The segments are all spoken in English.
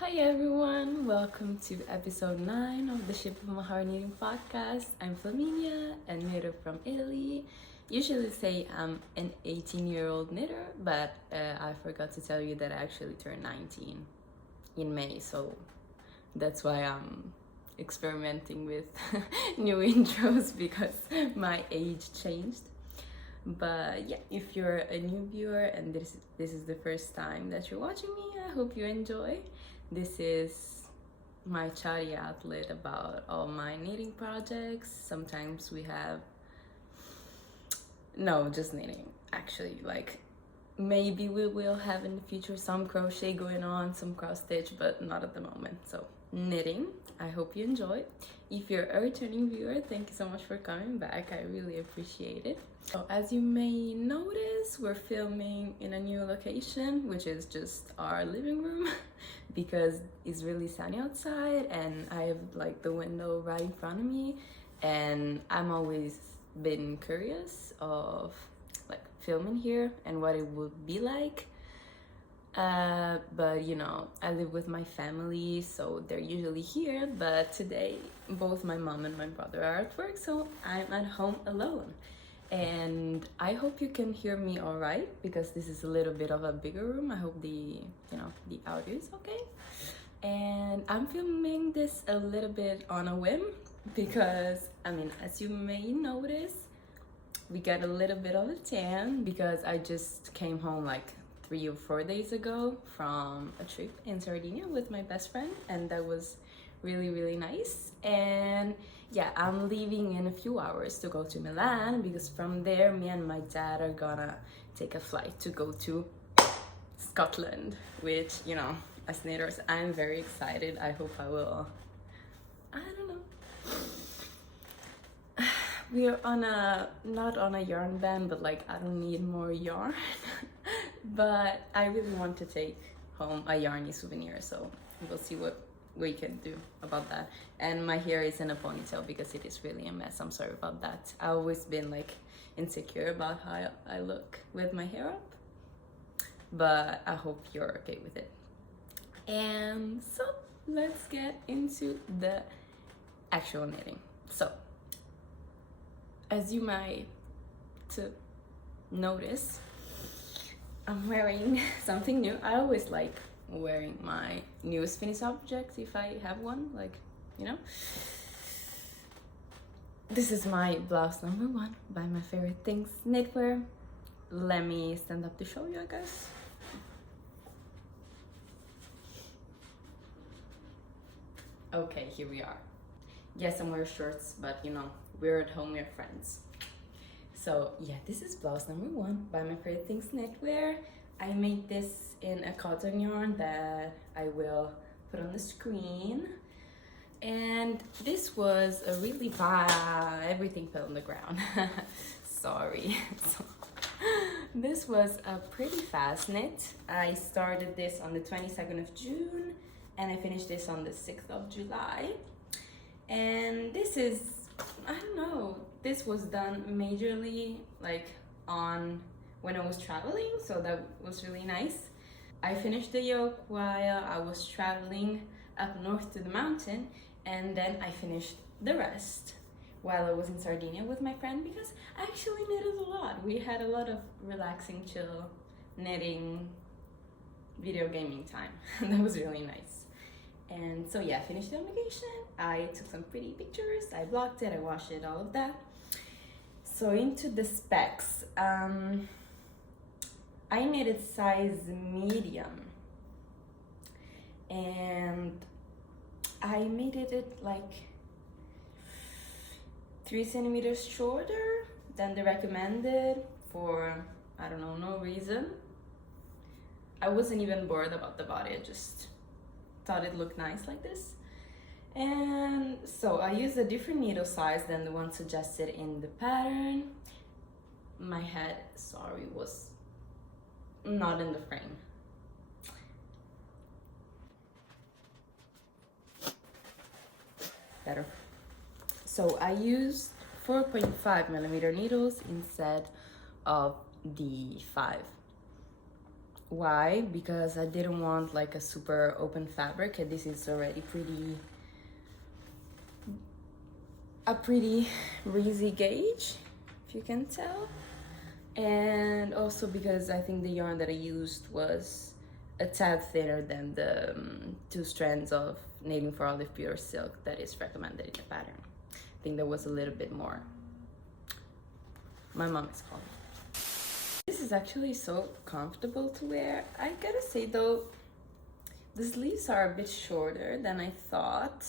Hi everyone, welcome to episode 9 of the Shape of My Heart Knitting podcast. I'm Flaminia, a knitter from Italy. Usually say I'm an 18-year-old knitter, but I forgot to tell you that I actually turned 19 in May, so that's why I'm experimenting with new intros because my age changed. But yeah, if you're a new viewer and this is the first time that you're watching me, I hope you enjoy. This is my chatty outlet about all my knitting projects. Sometimes we have just knitting actually, like maybe we will have in the future some crochet going on, some cross stitch, but not at the moment. So knitting, I hope you enjoy. If you're a returning viewer, thank you so much for coming back. I really appreciate it. So as you may notice, we're filming in a new location, which is just our living room because it's really sunny outside and I have like the window right in front of me, and I'm always been curious of like filming here and what it would be like. But you know, I live with my family, so they're usually here, but today both my mom and my brother are at work, so I'm at home alone. And I hope you can hear me all right because this is a little bit of a bigger room. I hope the audio is okay. And I'm filming this a little bit on a whim because I mean, as you may notice, we got a little bit of a tan because I just came home like 3 or 4 days ago from a trip in Sardinia with my best friend, and that was really nice. And yeah, I'm leaving in a few hours to go to Milan because from there me and my dad are gonna take a flight to go to Scotland, which, you know, as knitters I'm very excited. I hope I will, I don't know, we are on not on a yarn ban, but like I don't need more yarn but I really want to take home a yarny souvenir, so we'll see what we can do about that. And my hair is in a ponytail because it is really a mess. I'm sorry about that. I've always been like insecure about how I look with my hair up, but I hope you're okay with it. And so let's get into the actual knitting. So as you might notice, I'm wearing something new. I always like wearing my newest finished objects if I have one, like, you know. This is my blouse number 1 by My Favorite Things Knitwear. Let me stand up to show you, I guess. Okay, here we are. Yes, I'm wearing shorts, but you know, we're at home, we're friends. So yeah, this is blouse number 1 by My Favorite Things Knitwear. I made this in a cotton yarn that I will put on the screen. And this was a really bad, everything fell on the ground. Sorry. So, this was a pretty fast knit. I started this on the 22nd of June and I finished this on the 6th of July. And this is, I don't know, this was done majorly like on when I was traveling, so that was really nice. I finished the yoke while I was traveling up north to the mountain, and then I finished the rest while I was in Sardinia with my friend because I actually knitted a lot. We had a lot of relaxing, chill, knitting, video gaming time. That was really nice. And so yeah, I finished the obligation. I took some pretty pictures, I blocked it, I washed it, all of that. So into the specs, I knitted size medium and I made it like 3 centimeters shorter than the recommended for, I don't know, no reason. I wasn't even bored about the body, I just thought it looked nice like this. And so I used a different needle size than the one suggested in the pattern. My head, sorry, was not in the frame. Better. So I used 4.5 millimeter needles instead of the 5. Why? Because I didn't want like a super open fabric, and this is already a pretty breezy gauge, if you can tell. And also because I think the yarn that I used was a tad thinner than the 2 strands of Knitting for Olive Pure Silk that is recommended in the pattern. I think there was a little bit more. My mom is calling. This is actually so comfortable to wear. I gotta say though, the sleeves are a bit shorter than I thought,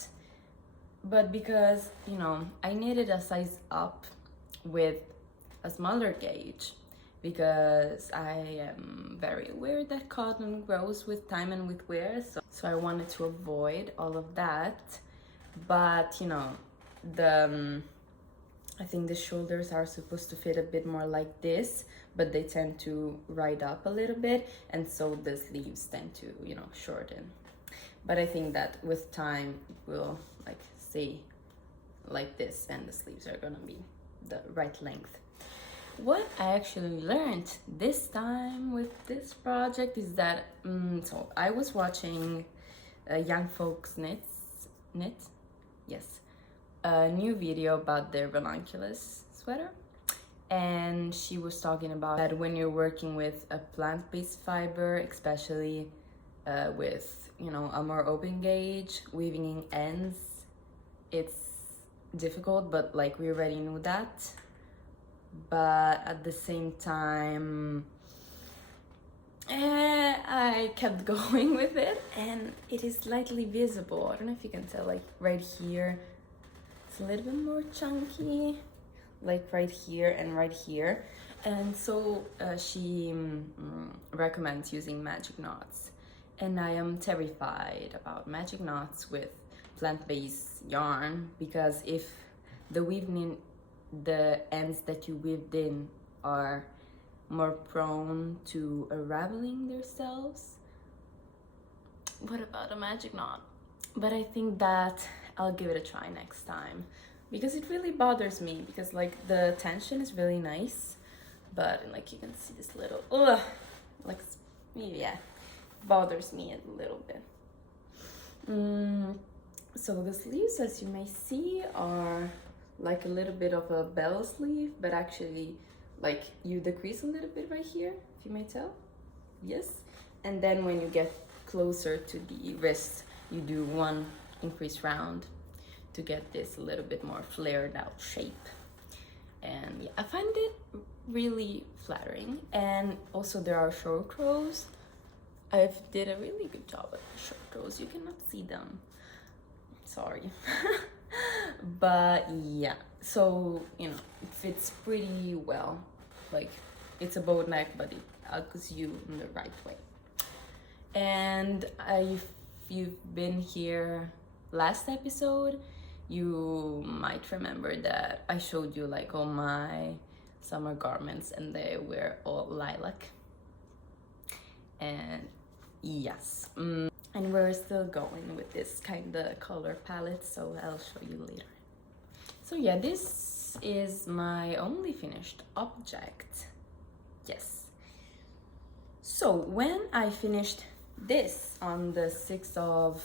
but because, you know, I knitted a size up with a smaller gauge, because I am very aware that cotton grows with time and with wear, so I wanted to avoid all of that. But you know, I think the shoulders are supposed to fit a bit more like this, but they tend to ride up a little bit, and so the sleeves tend to, you know, shorten. But I think that with time it will like stay like this, and the sleeves are gonna be the right length. What I actually learned this time with this project is that, so I was watching Young Folks Knit, yes, a new video about their ranunculus sweater, and she was talking about that when you're working with a plant-based fiber, especially with, you know, a more open gauge, weaving in ends, it's difficult, but like we already knew that. But at the same time, I kept going with it, and it is slightly visible. I don't know if you can tell, like right here, it's a little bit more chunky, like right here and right here. And so she recommends using magic knots, and I am terrified about magic knots with plant-based yarn, because if the ends that you weaved in are more prone to unraveling themselves, what about a magic knot? But I think that I'll give it a try next time, because it really bothers me, because like the tension is really nice, but like you can see this little like, yeah, bothers me a little bit. So the sleeves, as you may see, are like a little bit of a bell sleeve, but actually like you decrease a little bit right here, if you may tell. Yes. And then when you get closer to the wrist, you do one increase round to get this a little bit more flared out shape. And yeah, I find it really flattering. And also there are short rows. I've did a really good job with the short rows. You cannot see them, sorry. But yeah, so you know, it fits pretty well. Like it's a boat neck, but it hugs you in the right way. And if you've been here last episode, you might remember that I showed you like all my summer garments, and they were all lilac. And yes, and we're still going with this kind of color palette, so I'll show you later. So yeah, this is my only finished object. Yes. So when I finished this on the 6th of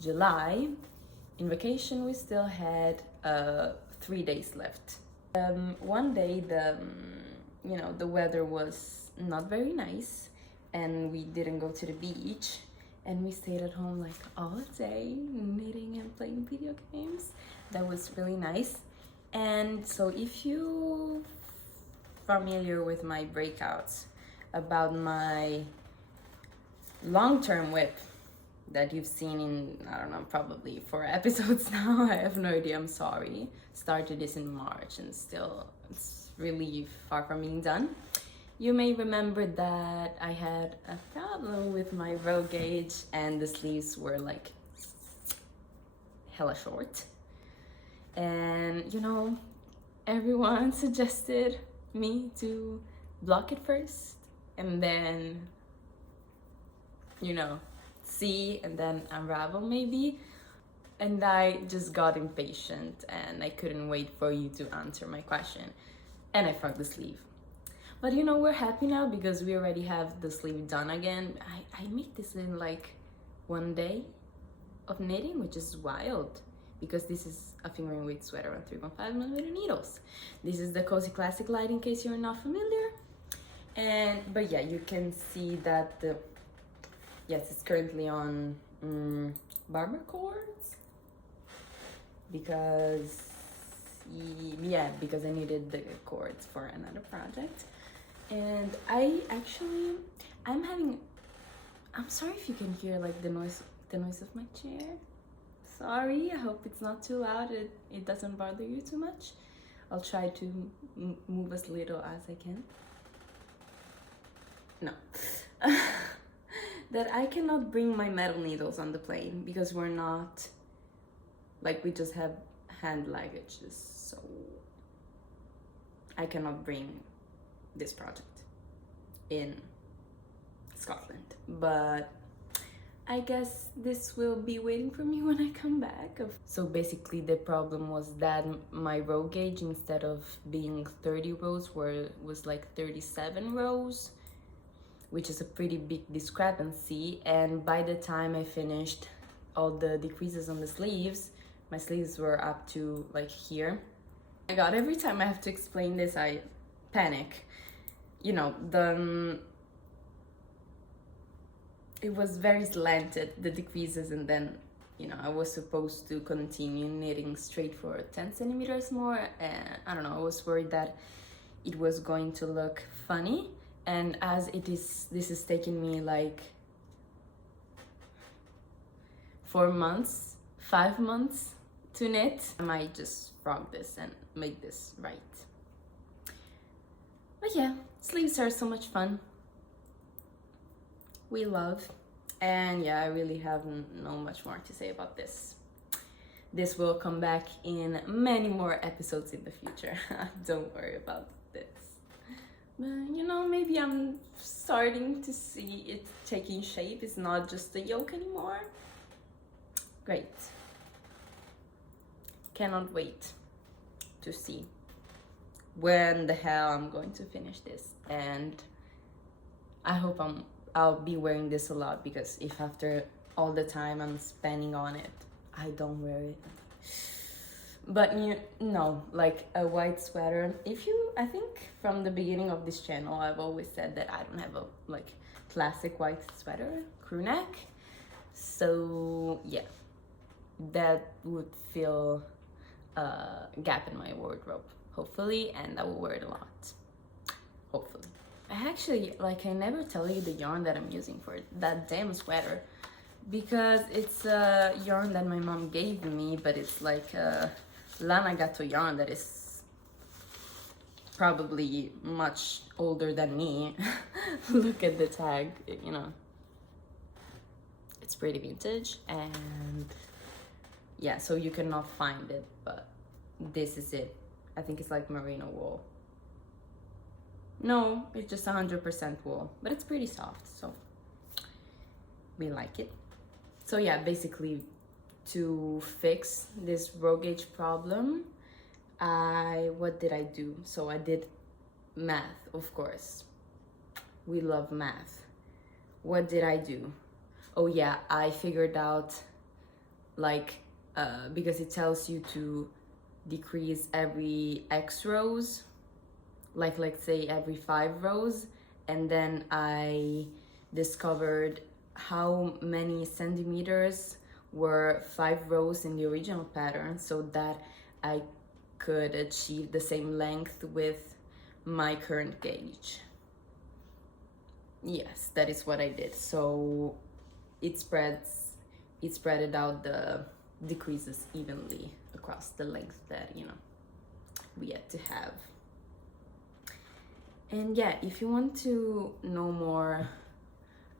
July, in vacation we still had 3 days left. One day the weather was not very nice, and we didn't go to the beach, and we stayed at home like all day knitting and playing video games. That was really nice. And so if you familiar with my breakouts about my long-term whip that you've seen in, I don't know, probably 4 episodes now, I have no idea, I'm sorry. Started this in March and still it's really far from being done. You may remember that I had a problem with my row gauge, and the sleeves were like hella short. And you know, everyone suggested me to block it first and then, you know, see and then unravel maybe. And I just got impatient and I couldn't wait for you to answer my question, and I forgot the sleeve. But you know, we're happy now because we already have the sleeve done again. I made this in like 1 day of knitting, which is wild because this is a fingering weight sweater on 3.5mm needles. This is the Cozy Classic Light in case you're not familiar. But yeah, you can see that yes, it's currently on barber cords because I needed the cords for another project. And I'm sorry if you can hear like the noise of my chair. Sorry, I hope it's not too loud, it doesn't bother you too much. I'll try to move as little as I can. No. That I cannot bring my metal needles on the plane because we're not, like, we just have hand luggages, so I cannot bring this project in Scotland. But I guess this will be waiting for me when I come back. So basically the problem was that my row gauge, instead of being 30 rows, was like 37 rows, which is a pretty big discrepancy. And by the time I finished all the decreases on the sleeves, my sleeves were up to like here. Oh my god, every time I have to explain this, I panic. You know, it was very slanted, the decreases, and then, you know, I was supposed to continue knitting straight for 10 centimeters more, and I don't know, I was worried that it was going to look funny. And as this is taking me like 4 months, 5 months to knit, I might just frog this and make this right. But yeah, sleeves are so much fun. We love. And yeah, I really have no much more to say about this. This will come back in many more episodes in the future. Don't worry about this. But you know, maybe I'm starting to see it taking shape. It's not just the yoke anymore. Great. Cannot wait to see when the hell I'm going to finish this. And I hope I'll be wearing this a lot, because if after all the time I'm spending on it, I don't wear it. But you know, like a white sweater, I think from the beginning of this channel, I've always said that I don't have a like classic white sweater, crew neck. So yeah, that would fill a gap in my wardrobe, hopefully, and I will wear it a lot, hopefully. I never tell you the yarn that I'm using for that damn sweater, because it's a yarn that my mom gave me, but it's like a Lana gatto yarn that is probably much older than me. Look at the tag, you know. It's pretty vintage, and yeah, so you cannot find it, but this is it. I think it's like merino wool. No, it's just 100% wool, but it's pretty soft, so we like it. So yeah, basically to fix this row gauge problem, what did I do? So I did math, of course. We love math. What did I do? Oh yeah, I figured out, like, because it tells you to decrease every X rows, like let's say every 5 rows, and then I discovered how many centimeters were 5 rows in the original pattern, so that I could achieve the same length with my current gauge. Yes, that is what I did. So it spreaded out the decreases evenly across the length that, you know, we had to have. And yeah, if you want to know more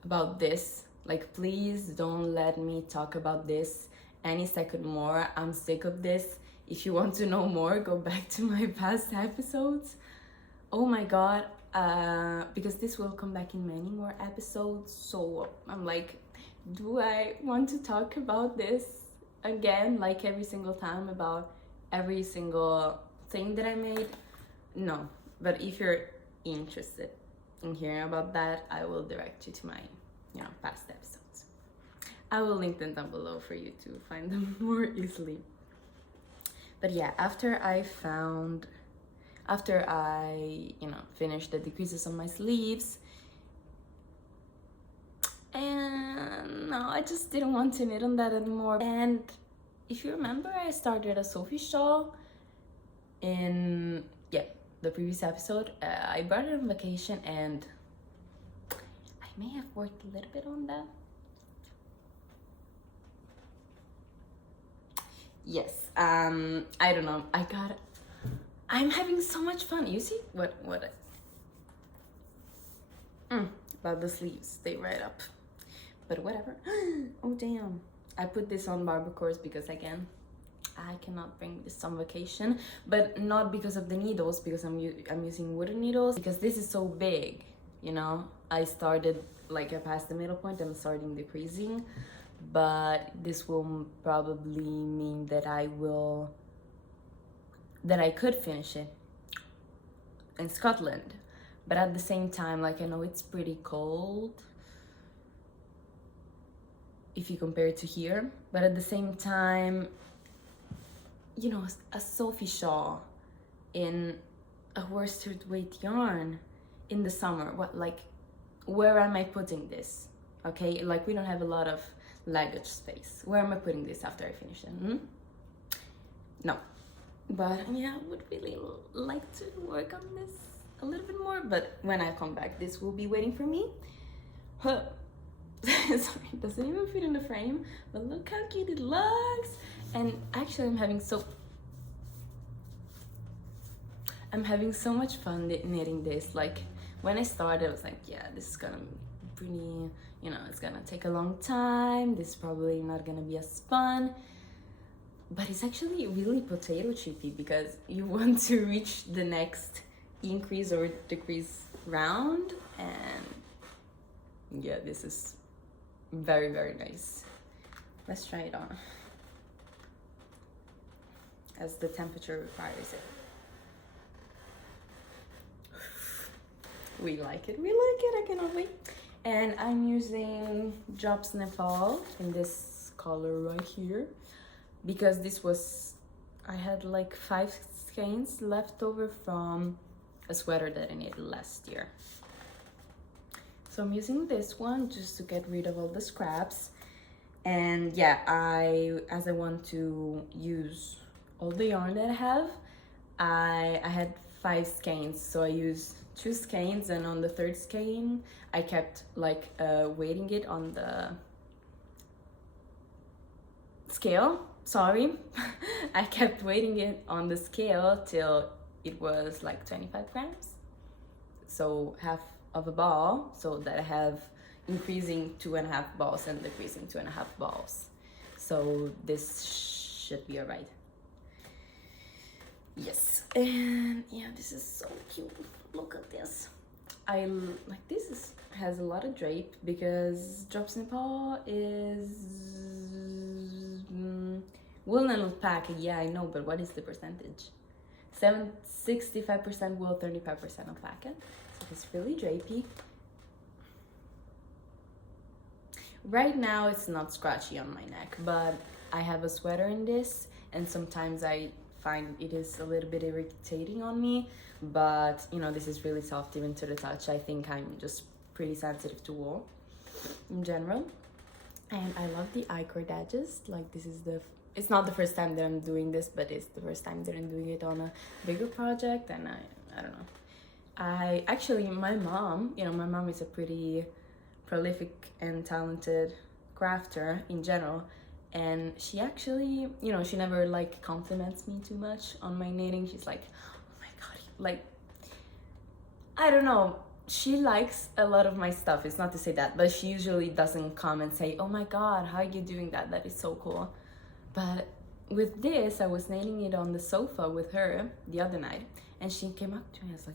about this, like, please don't let me talk about this any second more. I'm sick of this. If you want to know more, go back to my past episodes. Oh my god, because this will come back in many more episodes, so I'm like, do I want to talk about this again, like every single time, about every single thing that I made? No. But if you're interested in hearing about that, I will direct you to my, past episodes. I will link them down below for you to find them more easily. But yeah, after I, finished the decreases on my sleeves, and no, I just didn't want to knit on that anymore. And if you remember, I started a Sophie Shawl in, the previous episode. I brought it on vacation, and I may have worked a little bit on that. Yes, I don't know. I'm having so much fun. You see about the sleeves, they right up. But whatever. Oh damn. I put this on barbecores because, again, I cannot bring this on vacation, but not because of the needles, because I'm using wooden needles, because this is so big, I started, like, I passed the middle point, I'm starting decreasing, but this will probably mean that I could finish it in Scotland. But at the same time, like, I know it's pretty cold if you compare it to here, but at the same time, a Sophie Shawl in a worsted weight yarn in the summer, where am I putting this? Okay, like, we don't have a lot of luggage space. Where am I putting this after I finish it? No. But yeah, I would really like to work on this a little bit more, but when I come back, this will be waiting for me. Sorry, it doesn't even fit in the frame, but look how cute it looks. And actually, I'm having so much fun knitting this. Like, when I started, I was like, yeah, this is gonna be pretty, it's gonna take a long time, this is probably not gonna be as fun, but it's actually really potato chippy, because you want to reach the next increase or decrease round, and yeah, this is very, very nice. Let's try it on, as the temperature requires it. We like it, I cannot wait. And I'm using Drops Nepal in this color right here, because I had like 5 skeins left over from a sweater that I knitted last year. So I'm using this one just to get rid of all the scraps. And yeah, as I want to use all the yarn that I have, I had 5 skeins, so I used 2 skeins, and on the 3rd skein I kept like weighting it on the scale. Sorry. I kept weighting it on the scale till it was like 25 grams, so half of a ball, so that I have increasing 2.5 balls and decreasing 2.5 balls. So this should be alright. Yes, and yeah, this is so cute. Look at this. I like this. Has a lot of drape, because Drops Nepal is wool and alpaca. Yeah, I know, but what is the percentage? 65% wool, 35% alpaca. So it's really drapey. Right now it's not scratchy on my neck, but I have a sweater in this, and sometimes I find it is a little bit irritating on me, but this is really soft even to the touch. I think I'm just pretty sensitive to wool in general. And I love the I-cord edges. Like, this is it's not the first time that I'm doing this, but it's the first time that I'm doing it on a bigger project, and I don't know. My mom is a pretty prolific and talented crafter in general, and she actually, she never like compliments me too much on my knitting. She's like, oh my god, like, I don't know, she likes a lot of my stuff. It's not to say that, but she usually doesn't come and say, oh my god, how are you doing that? That is so cool. But with this, I was knitting it on the sofa with her the other night, and she came up to me and was like,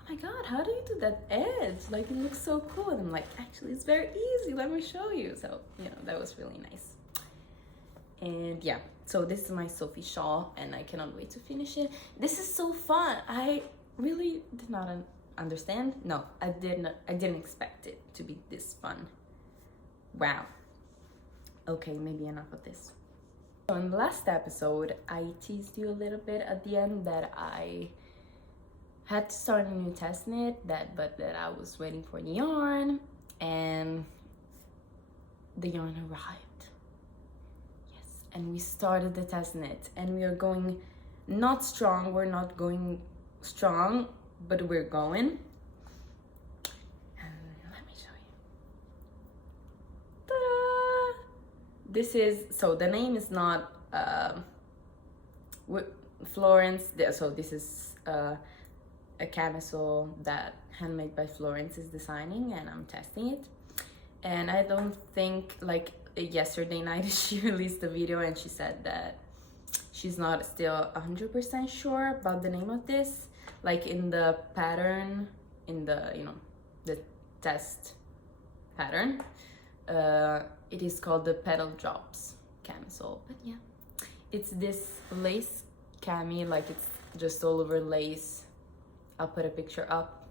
oh my god, how do you do that edge? Like, it looks so cool. And I'm like, actually, it's very easy. Let me show you. So, that was really nice. And yeah, so this is my Sophie Shawl, and I cannot wait to finish it. This is so fun. I really did not understand? No, I didn't expect it to be this fun. Wow. Okay, maybe enough of this. So in the last episode, I teased you a little bit at the end that I had to start a new test knit, but that I was waiting for the yarn, and the yarn arrived. Yes, and we started the test knit, and we are going not strong. We're not going strong, but we're going. And let me show you. Ta-da! This is, so the name is not Florence. So this is a camisole that handmade by Florence is designing, and I'm testing it. And I don't think, like yesterday night she released the video and she said that she's not still 100% sure about the name of this. Like in the pattern, in the, you know, the test pattern, it is called the Petal drops camisole. But yeah, it's this lace cami, like it's just all over lace. I'll put a picture up.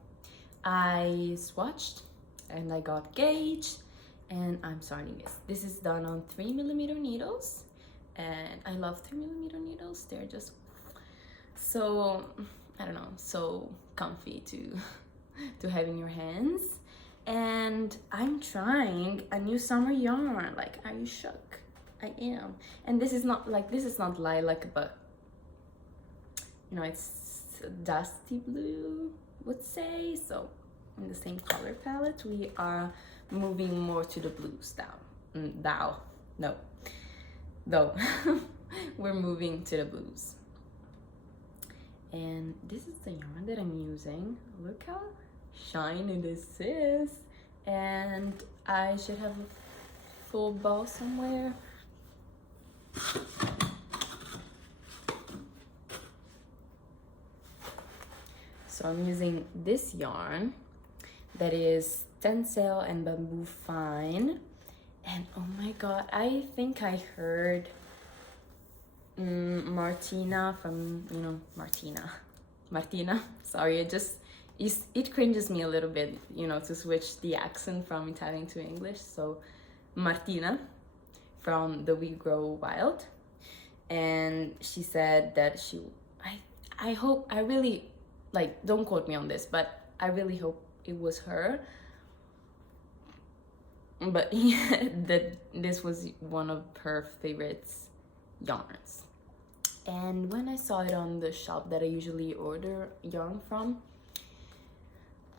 I swatched and I got gauge, and I'm starting this. This is done on 3mm needles, and I love 3mm needles. They're just so, I don't know, so comfy to have in your hands. And I'm trying a new summer yarn. Like, are you shook? I am. And this is not lilac, but you know, it's dusty blue, would say. So in the same color palette, we are moving more to the blues though we're moving to the blues. And this is the yarn that I'm using. Look how shiny this is. And I should have a full ball somewhere. So I'm using this yarn that is tencel and bamboo fine. And oh my god, I think I heard Martina from, you know, Martina, sorry, it cringes me a little bit, you know, to switch the accent from Italian to English. So Martina from The We Grow Wild, and she said that I hope, I really, like, don't quote me on this, but I really hope it was her. But yeah, that this was one of her favorites yarns. And when I saw it on the shop that I usually order yarn from,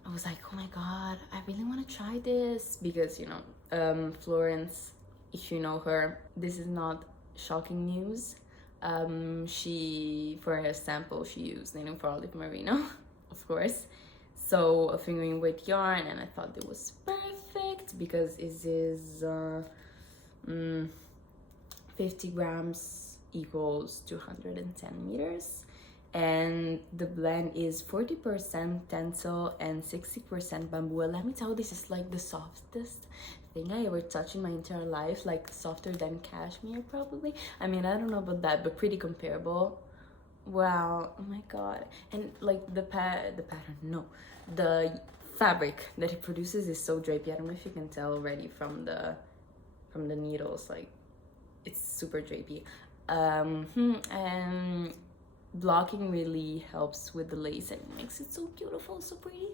I was like, oh my god, I really want to try this. Because, you know, Florence, if you know her, this is not shocking news. She, for her sample, she used linen for olive merino, of course. So a fingering weight yarn, and I thought it was perfect because it is 50 grams equals 210 meters, and the blend is 40% tencel and 60% bamboo. And let me tell you, this is like the softest thing I ever touched in my entire life, like softer than cashmere probably. I mean, I don't know about that, but pretty comparable. Wow, oh my god. And like the fabric that it produces is so drapey. I don't know if you can tell already from the needles, like it's super drapey. And blocking really helps with the lace and makes it so beautiful, so pretty.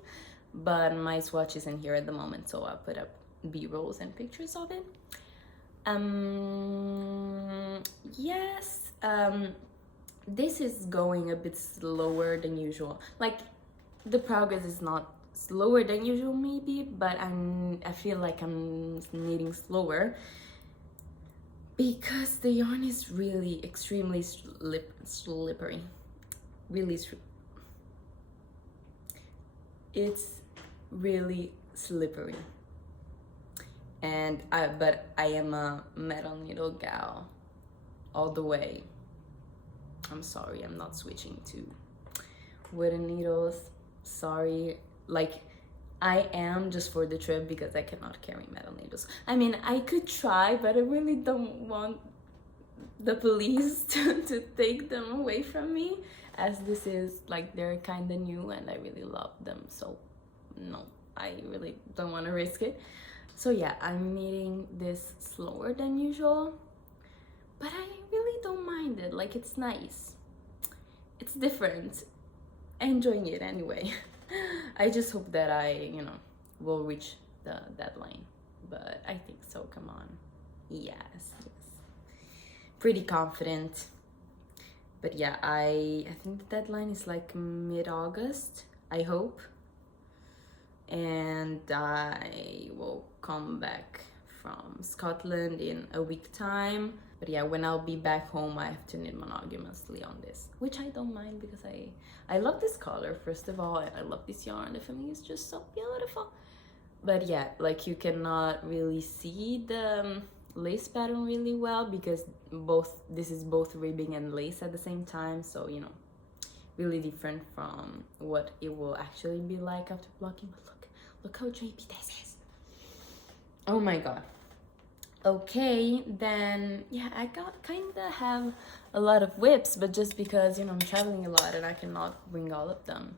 But my swatch isn't here at the moment, so I'll put up b-rolls and pictures of it. Yes, this is going a bit slower than usual. Like, the progress is not slower than usual maybe, but I feel like I'm knitting slower because the yarn is really extremely slippery. Really, it's really slippery. And but I am a metal needle gal all the way. I'm sorry, I'm not switching to wooden needles. Sorry, like I am just for the trip because I cannot carry metal needles. I mean, I could try, but I really don't want the police to take them away from me, as this is like, they're kind of new and I really love them. So no, I really don't want to risk it. So yeah, I'm knitting this slower than usual, but I really don't mind it. Like, it's nice, it's different, enjoying it anyway. I just hope that I, will reach the deadline, but I think so. Come on. Yes. Pretty confident. But yeah, I think the deadline is like mid-August, I hope. And I will come back from Scotland in a week time. But yeah, when I'll be back home, I have to knit monogamously on this, which I don't mind because I love this color, first of all, and I love this yarn. The family is just so beautiful. But yeah, like, you cannot really see the lace pattern really well because this is both ribbing and lace at the same time, so really different from what it will actually be like after blocking. But look how drapey this is. Oh my god. Okay, then yeah, I kinda have a lot of whips, but just because I'm traveling a lot and I cannot bring all of them.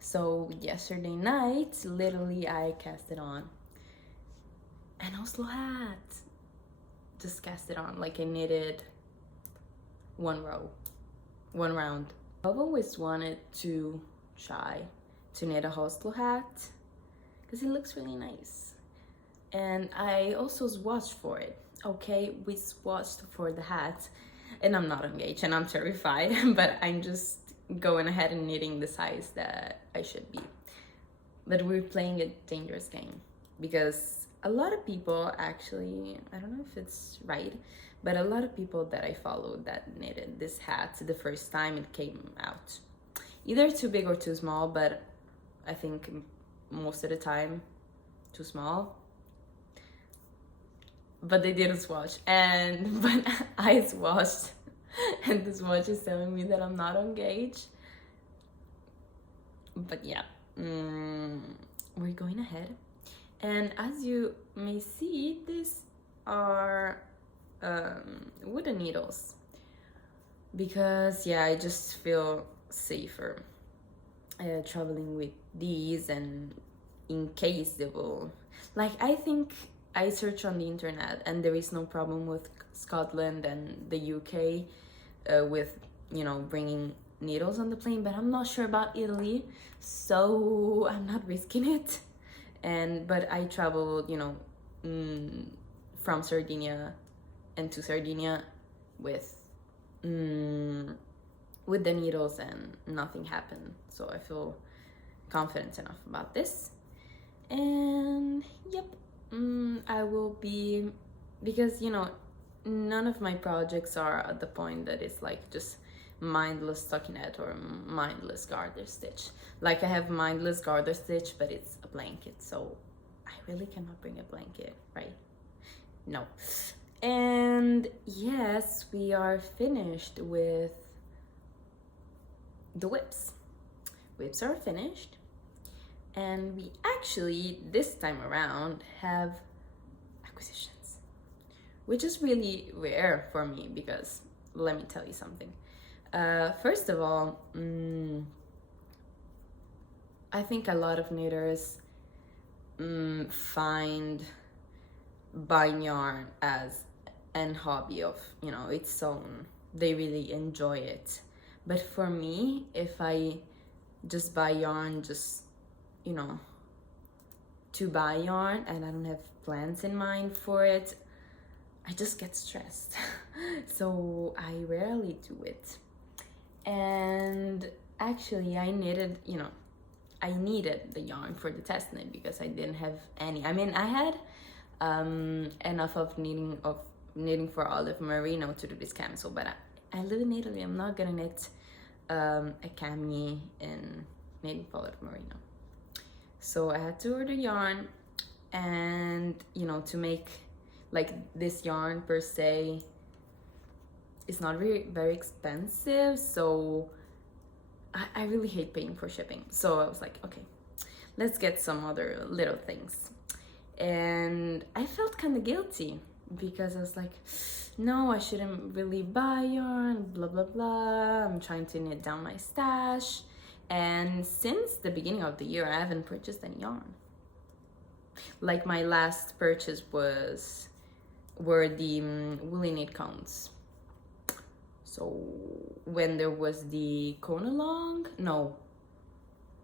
So yesterday night, literally, I cast it on an Oslo hat. Just cast it on, like I knitted one round. I've always wanted to try to knit a Oslo hat because it looks really nice. And I also swatched for it. Okay, we swatched for the hat, and I'm not engaged and I'm terrified, but I'm just going ahead and knitting the size that I should be. But we're playing a dangerous game because a lot of people, actually, I don't know if it's right, but a lot of people that I followed that knitted this hat the first time it came out, either too big or too small, but I think most of the time too small. But they didn't swatch, but I swatched, and the swatch is telling me that I'm not engaged. But yeah, we're going ahead, and as you may see, these are wooden needles because yeah, I just feel safer traveling with these, and in case they will, like, I think I searched on the internet and there is no problem with Scotland and the UK with bringing needles on the plane, but I'm not sure about Italy, so I'm not risking it. But I traveled from Sardinia and to Sardinia with the needles, and nothing happened, so I feel confident enough about this. And yep, I will be, because none of my projects are at the point that it's like just mindless stockinette or mindless garter stitch. Like, I have mindless garter stitch, but it's a blanket, so I really cannot bring a blanket, right? No. And yes, we are finished with the whips. Whips are finished, and we actually this time around have acquisitions, which is really rare for me because let me tell you something. First of all, I think a lot of knitters find buying yarn as an hobby of its own. They really enjoy it. But for me, if I just buy yarn just to buy yarn and I don't have plans in mind for it, I just get stressed. So I rarely do it. And actually I needed the yarn for the test knit because I didn't have any. I mean, I had enough of knitting for olive merino to do this camisole, but I live in Italy. I'm not gonna knit a cami in knitting for olive merino. So I had to order yarn, and to make like this yarn per se is not very expensive, so I really hate paying for shipping. So I was like, okay, let's get some other little things. And I felt kind of guilty because I was like, no, I shouldn't really buy yarn, blah blah blah. I'm trying to knit down my stash, And since the beginning of the year, I haven't purchased any yarn. Like my last purchase were the woolly knit cones. So when there was the cone along,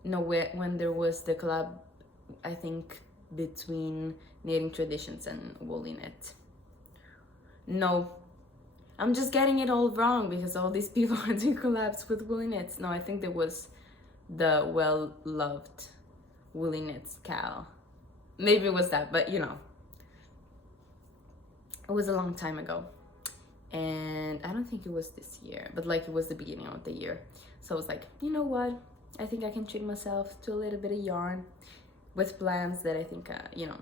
when there was the collab, I think between Knitting Traditions and woolly knit. No, I'm just getting it all wrong because all these people are doing collabs with woolly knits. No, I think there was the well-loved woolly knits Cal. Maybe it was that, but you know, it was a long time ago. And I don't think it was this year, but like it was the beginning of the year. So I was like, you know what? I think I can treat myself to a little bit of yarn with plans that I think, you know,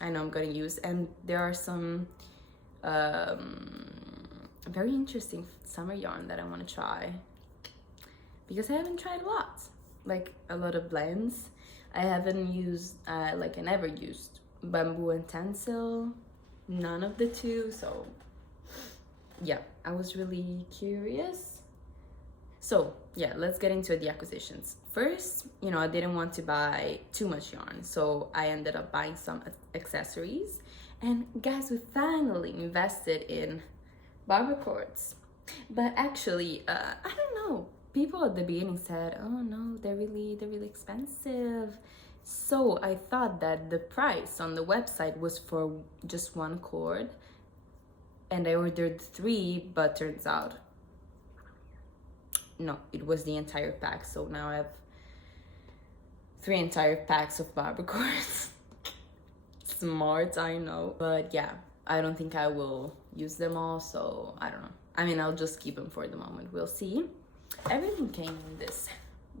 I know I'm going to use. And there are some very interesting summer yarn that I want to try because I haven't tried a lot, like a lot of blends. I haven't used, like I never used bamboo and tencel, none of the two. So yeah, I was really curious. So yeah, let's get into the acquisitions. First, you know, I didn't want to buy too much yarn, so I ended up buying some accessories. And guys, we finally invested in barber cords. But actually, I don't know. People at the beginning said, oh no, they're really expensive. So I thought that the price on the website was for just one cord. And I ordered 3, but turns out, no, it was the entire pack. So now I have 3 entire packs of barber cords. Smart, I know. But yeah, I don't think I will use them all, so I don't know. I mean, I'll just keep them for the moment. We'll see. Everything came in this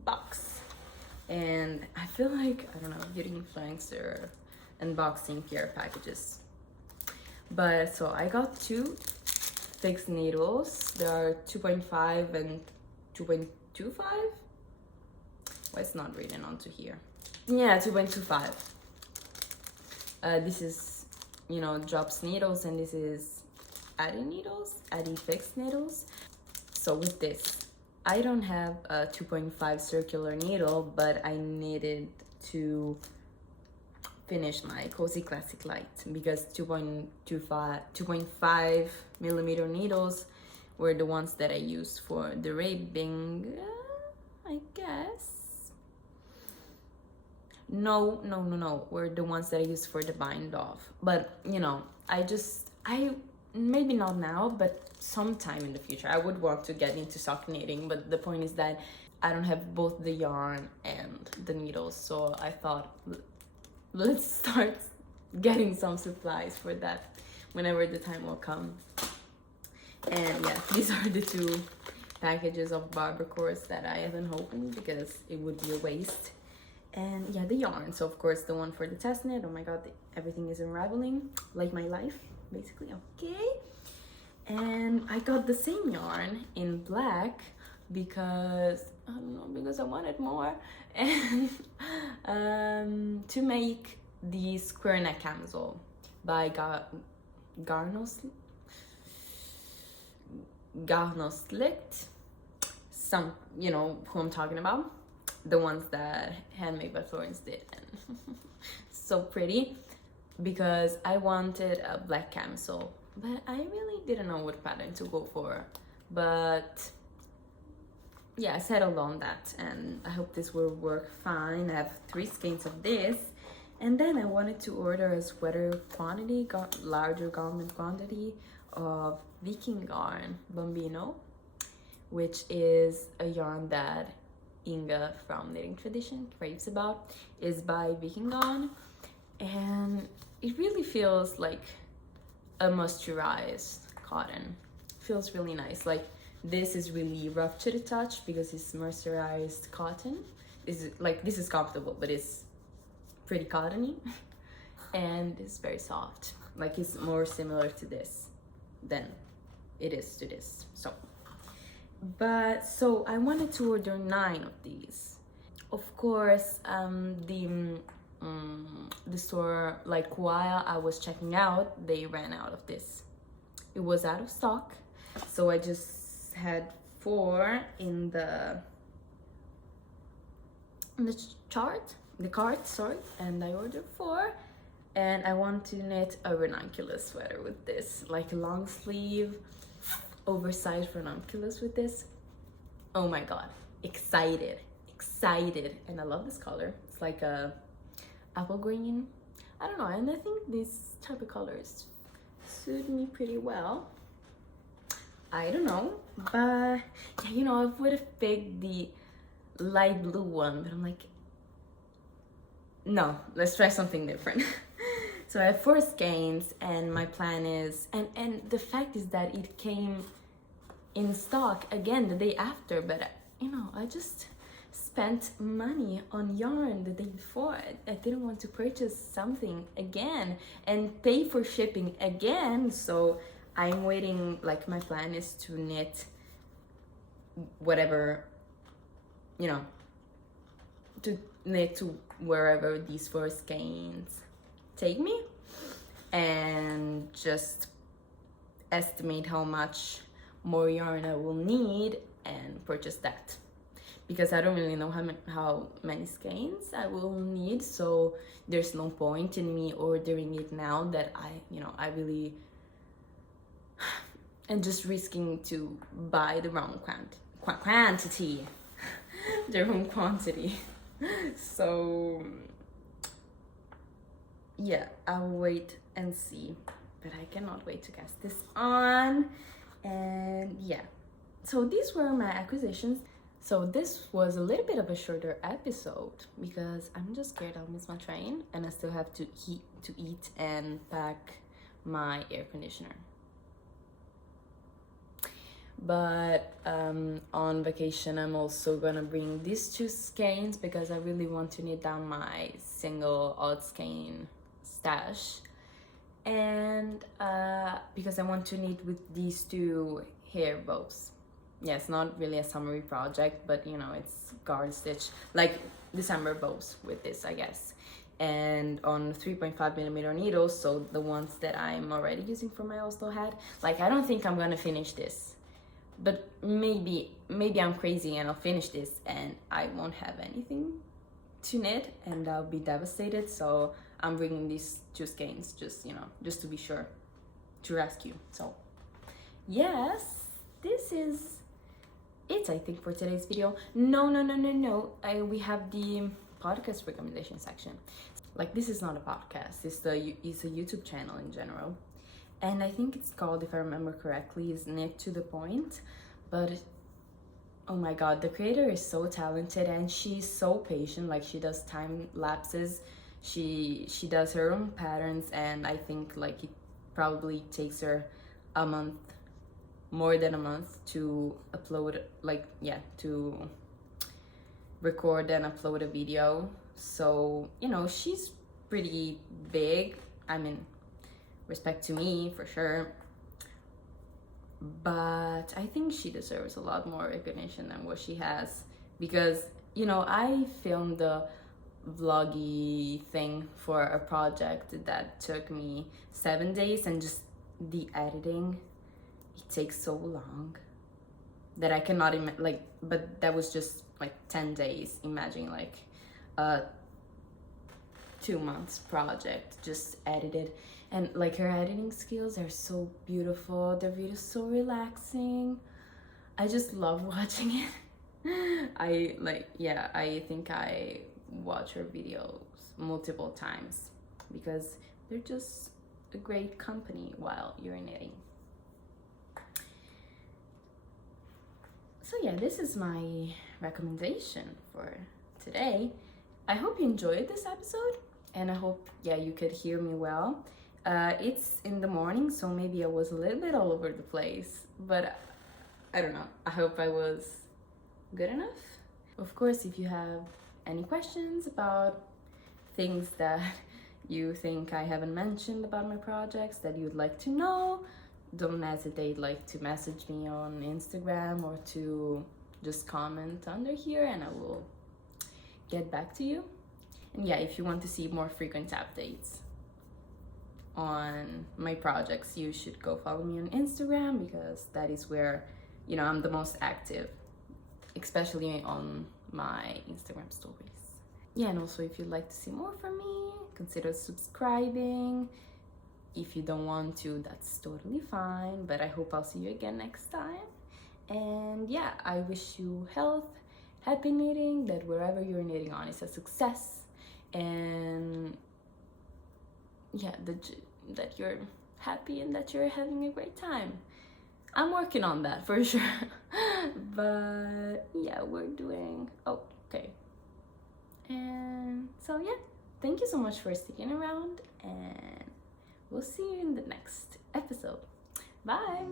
box. And I feel like, I don't know, beauty influencer unboxing care packages. But so I got 2 fixed needles. There are 2.5 and 2.25. Well, it's not written onto here. Yeah, 2.25. This is, you know, drops needles, and this is Addy needles, Addy fixed needles. So with this, I don't have a 2.5 circular needle, but I needed to finish my Cozy Classic Light because 2.5 millimeter needles were the ones that I used for the ribbing, I guess. No, were the ones that I used for the bind off. But, you know, I maybe not now, but sometime in the future, I would want to get into sock knitting. But the point is that I don't have both the yarn and the needles. So I thought, let's start getting some supplies for that whenever the time will come. And yeah, these are the 2 packages of barber cords that I haven't opened because it would be a waste. And yeah, the yarn. So of course the one for the test knit. Oh my god, everything is unraveling like my life, basically. Okay. And I got the same yarn in black because I don't know, because I wanted more. And to make the square neck camisole by Garnoslit. Some, you know who I'm talking about. The ones that Handmade by Florence did, and so pretty, because I wanted a black camisole, but I really didn't know what pattern to go for. But yeah, I settled on that, and I hope this will work fine. I have 3 skeins of this, and then I wanted to order a sweater quantity, larger garment quantity of Viking yarn Bambino, which is a yarn that Inga from Knitting Tradition raves about. Is by Viking yarn, and it really feels like a moisturized cotton. Feels really nice. Like, this is really rough to the touch because it's moisturized cotton. This is comfortable, but it's pretty cottony. And it's very soft. Like, it's more similar to this than it is to this. So I wanted to order 9 of these. Of course, the store, like, while I was checking out, they ran out of this. It was out of stock, so I just had 4 in the the cart, sorry, and I ordered 4. And I want to knit a ranunculus sweater with this, like a long sleeve, oversized ranunculus with this. Oh my god, excited. And I love this color. It's like a apple green. I don't know, and I think these type of colors suit me pretty well. I don't know, but yeah, you know, I would have picked the light blue one, but I'm like, no, let's try something different. So I have 4 skeins, and my plan is, and the fact is that it came in stock again the day after, but you know, I just spent money on yarn the day before. I didn't want to purchase something again and pay for shipping again, so I'm waiting. Like, my plan is to knit whatever, you know, to knit to wherever these 4 skeins take me, and just estimate how much more yarn I will need and purchase that, because I don't really know how many skeins I will need, so there's no point in me ordering it now that I really and just risking to buy the wrong quantity the wrong quantity. So yeah, I'll wait and see, but I cannot wait to cast this on. And yeah, so these were my acquisitions. So this was a little bit of a shorter episode because I'm just scared I'll miss my train, and I still have to eat and pack my air conditioner. But on vacation I'm also gonna bring these 2 skeins because I really want to knit down my single odd skein stash, and because I want to knit with these 2 hair bows. Yeah, it's not really a summary project, but you know, it's garter stitch, like December bows with this, I guess, and on 3.5mm needles, so the ones that I'm already using for my Oslo hat. Like, I don't think I'm gonna finish this, but maybe I'm crazy and I'll finish this and I won't have anything to knit and I'll be devastated. So I'm bringing these 2 skeins just, you know, just to be sure, to rescue. So yes, this is it, I think, for today's video. No, we have the podcast recommendation section. Like, this is not a podcast, it's a YouTube channel in general, and I think it's called, if I remember correctly, is Knit to the Point. But oh my god, the creator is so talented and she's so patient. Like, she does time lapses, she does her own patterns, and I think like it probably takes her a month, more than a month, to upload, like, yeah, to record and upload a video. So, you know, she's pretty big. I mean, respect to me for sure, but I think she deserves a lot more recognition than what she has, because, you know, I filmed the vloggy thing for a project that took me 7 days, and just the editing, it takes so long that I cannot like, but that was just like 10 days. Imagine like a 2 months project just edited, and like her editing skills are so beautiful, the videos so relaxing. I just love watching it. I think I watch her videos multiple times because they're just a great company while you're knitting. So yeah, this is my recommendation for today. I hope you enjoyed this episode, and I hope, yeah, you could hear me well. It's in the morning, so maybe I was a little bit all over the place, but I don't know. I hope I was good enough. Of course, if you have any questions about things that you think I haven't mentioned about my projects that you'd like to know, don't hesitate to message me on Instagram, or to just comment under here and I will get back to you. And yeah, if you want to see more frequent updates on my projects, you should go follow me on Instagram, because that is where, you know, I'm the most active, especially on my Instagram stories. yeah, and also if you'd like to see more from me, consider subscribing. If you don't want to, that's totally fine, but I hope I'll see you again next time. And yeah, I wish you health, happy knitting, that wherever you're knitting on is a success, and yeah, that you're happy and that you're having a great time. I'm working on that for sure. But yeah, we're doing okay. And so yeah, thank you so much for sticking around, and we'll see you in the next episode. Bye.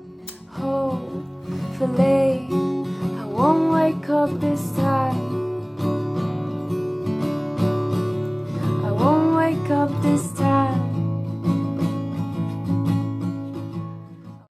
Hopefully